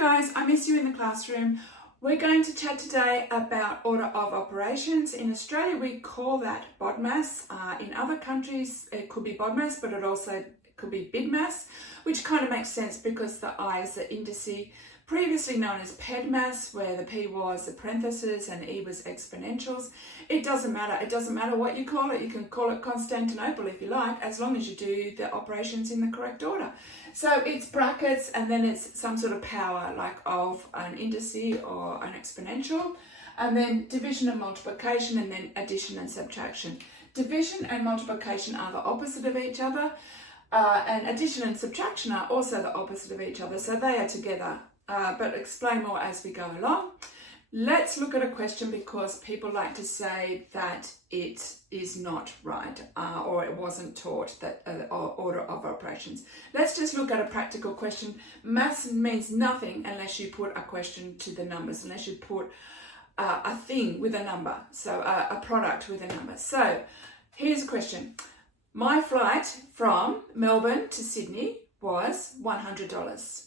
guys, I miss you in the classroom. We're going to chat today about order of operations. In Australia, we call that BODMAS. In other countries, it could be BODMAS, but it also could be BIDMAS, which kind of makes sense because the I is the indice, previously known as PEDMAS, where the P was the parentheses and E was exponentials. It doesn't matter. It doesn't matter what you call it. You can call it Constantinople if you like, as long as you do the operations in the correct order. So it's brackets and then it's some sort of power, like of an indice or an exponential, and then division and multiplication, and then addition and subtraction. Division and multiplication are the opposite of each other, and addition and subtraction are also the opposite of each other, so they are together. But explain more as we go along. Let's look at a question because people like to say that it is not right or it wasn't taught, that order of operations. Let's just look at a practical question. Maths means nothing unless you put a question to the numbers, unless you put a thing with a number, so a product with a number. So here's a question. My flight from Melbourne to Sydney was $100.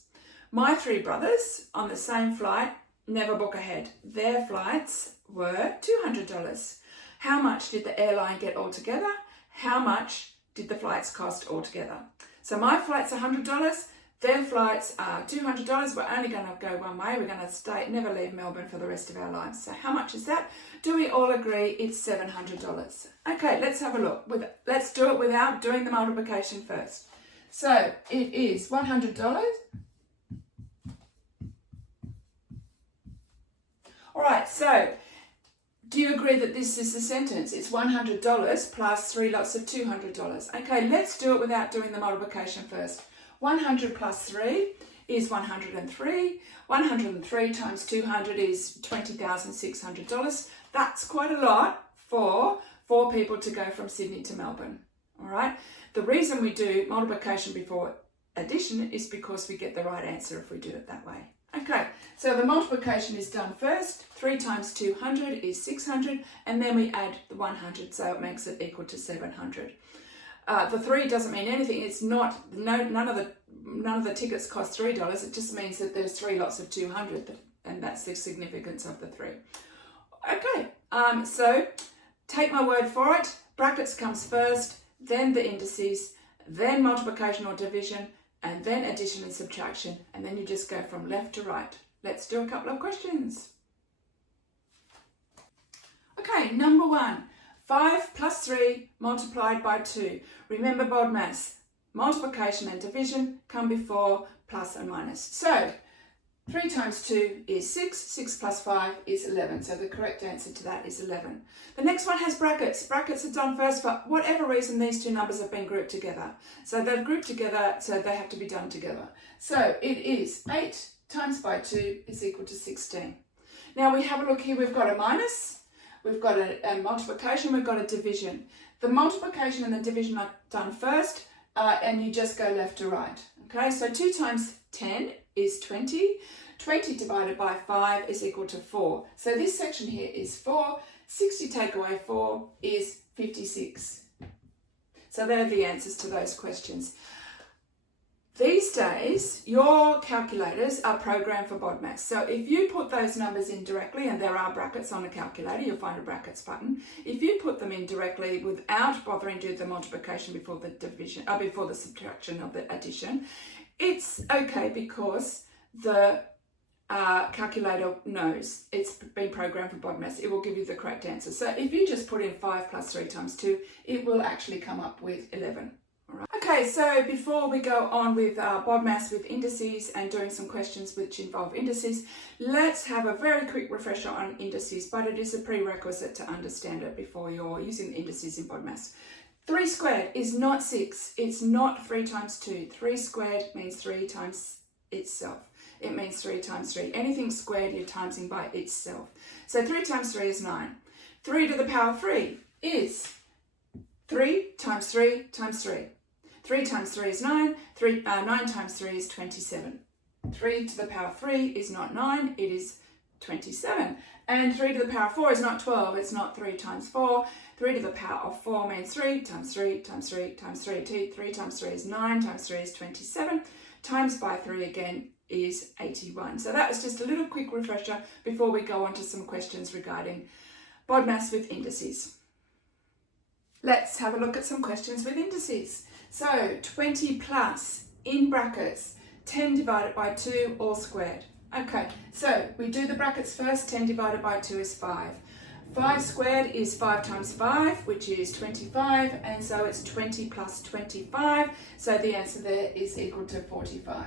My three brothers on the same flight never book ahead. Their flights were $200. How much did the airline get altogether? How much did the flights cost altogether? So my flight's $100. Their flights are $200. We're only going to go one way. We're going to never leave Melbourne for the rest of our lives. So how much is that? Do we all agree it's $700? Okay, let's have a look. Let's do it without doing the multiplication first. So it is $100. All right, so do you agree that this is the sentence? It's $100 plus 3 lots of $200. Okay, let's do it without doing the multiplication first. 100 plus 3 is 103. 103 times 200 is $20,600. That's quite a lot for 4 people to go from Sydney to Melbourne. All right, the reason we do multiplication before addition is because we get the right answer if we do it that way. Okay, so the multiplication is done first. 3 times 200 is 600, and then we add the 100, so it makes it equal to 700. The 3 doesn't mean anything. It's not, none of the tickets cost $3. It just means that there's 3 lots of 200, and that's the significance of the 3. Okay, so take my word for it. Brackets comes first, then the indices, then multiplication or division, and then addition and subtraction, and then you just go from left to right. Let's do a couple of questions. Okay, number 1, 5 plus 3 multiplied by 2. Remember BODMAS, multiplication and division come before plus and minus. So 3 times 2 is 6, 6 plus 5 is 11, so the correct answer to that is 11. The next one has brackets. Brackets are done first, for whatever reason these two numbers have been grouped together. So they've grouped together, so they have to be done together. So it is 8 times by 2 is equal to 16. Now we have a look here, we've got a minus, we've got a multiplication, we've got a division. The multiplication and the division are done first, and you just go left to right. Okay, so 2 times 10 is 20. 20 divided by 5 is equal to 4. So this section here is 4. 60 take away 4 is 56. So they're the answers to those questions. These days, your calculators are programmed for BODMAS. So if you put those numbers in directly, and there are brackets on the calculator, you'll find a brackets button. If you put them in directly without bothering to do the multiplication before the division, before the subtraction or the addition, it's okay because the calculator knows it's been programmed for BODMAS. It will give you the correct answer. So if you just put in 5 plus 3 times 2, it will actually come up with 11. All right. Okay, so before we go on with BODMAS with indices and doing some questions which involve indices, let's have a very quick refresher on indices, but it is a prerequisite to understand it before you're using the indices in BODMAS. 3 squared is not 6. It's not 3 times 2. 3 squared means 3 times itself. It means 3 times 3. Anything squared, you're timesing by itself. So 3 times 3 is 9. 3 to the power 3 is 3 times 3 times 3. 3 times 3 is 9. 9 times 3 is 27. 3 to the power 3 is not 9. It is 27. And 3 to the power 4 is not 12. It's not 3 times 4. 3 to the power of 4 means 3 times 3 times 3 times 3. 3 times 3 is 9 times 3 is 27. Times by 3 again is 81. So that was just a little quick refresher before we go on to some questions regarding BODMAS with indices. Let's have a look at some questions with indices. So 20 plus, in brackets, 10 divided by 2 all squared. Okay, so we do the brackets first. 10 divided by 2 is 5. 5 squared is 5 times 5, which is 25, and so it's 20 plus 25, so the answer there is equal to 45.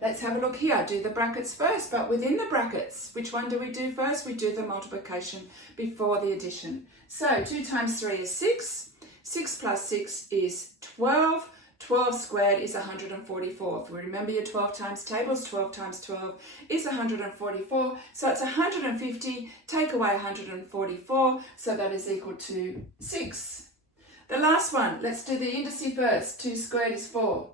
Let's have a look here. Do the brackets first, but within the brackets, which one do we do first? We do the multiplication before the addition. So 2 times 3 is 6. 6 plus 6 is 12. 12 squared is 144. If we remember your 12 times tables, 12 times 12 is 144. So it's 150, take away 144, so that is equal to 6. The last one, let's do the indice first. 2 squared is 4.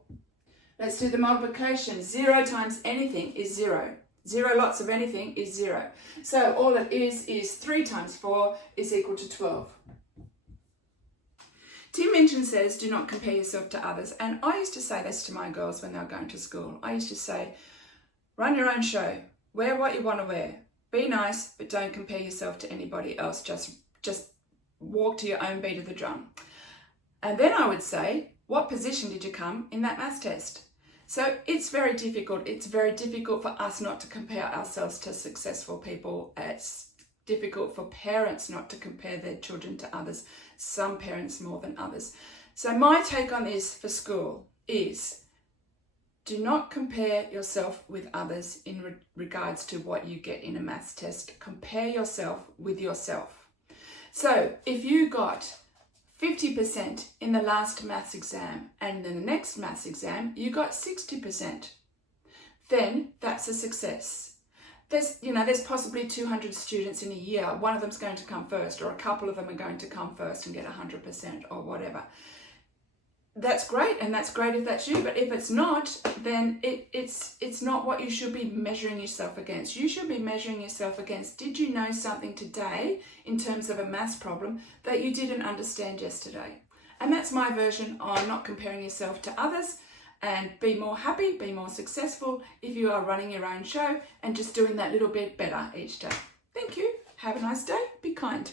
Let's do the multiplication. 0 times anything is 0. 0 lots of anything is 0. So all it is 3 times 4 is equal to 12. Tim Minchin says, do not compare yourself to others. And I used to say this to my girls when they were going to school. I used to say, run your own show. Wear what you want to wear. Be nice, but don't compare yourself to anybody else. Just walk to your own beat of the drum. And then I would say, what position did you come in that maths test? So it's very difficult. It's very difficult for us not to compare ourselves to successful people. It's difficult for parents not to compare their children to others, some parents more than others. So my take on this for school is, do not compare yourself with others in regards to what you get in a maths test. Compare yourself with yourself. So if you got 50% in the last maths exam and in the next maths exam you got 60%, then that's a success. There's possibly 200 students in a year. One of them's going to come first, or a couple of them are going to come first and get 100% or whatever. That's great, and that's great if that's you. But if it's not, then it's not what you should be measuring yourself against. You should be measuring yourself against, did you know something today in terms of a maths problem that you didn't understand yesterday? And that's my version on not comparing yourself to others. And be more happy, be more successful if you are running your own show and just doing that little bit better each day. Thank you. Have a nice day. Be kind.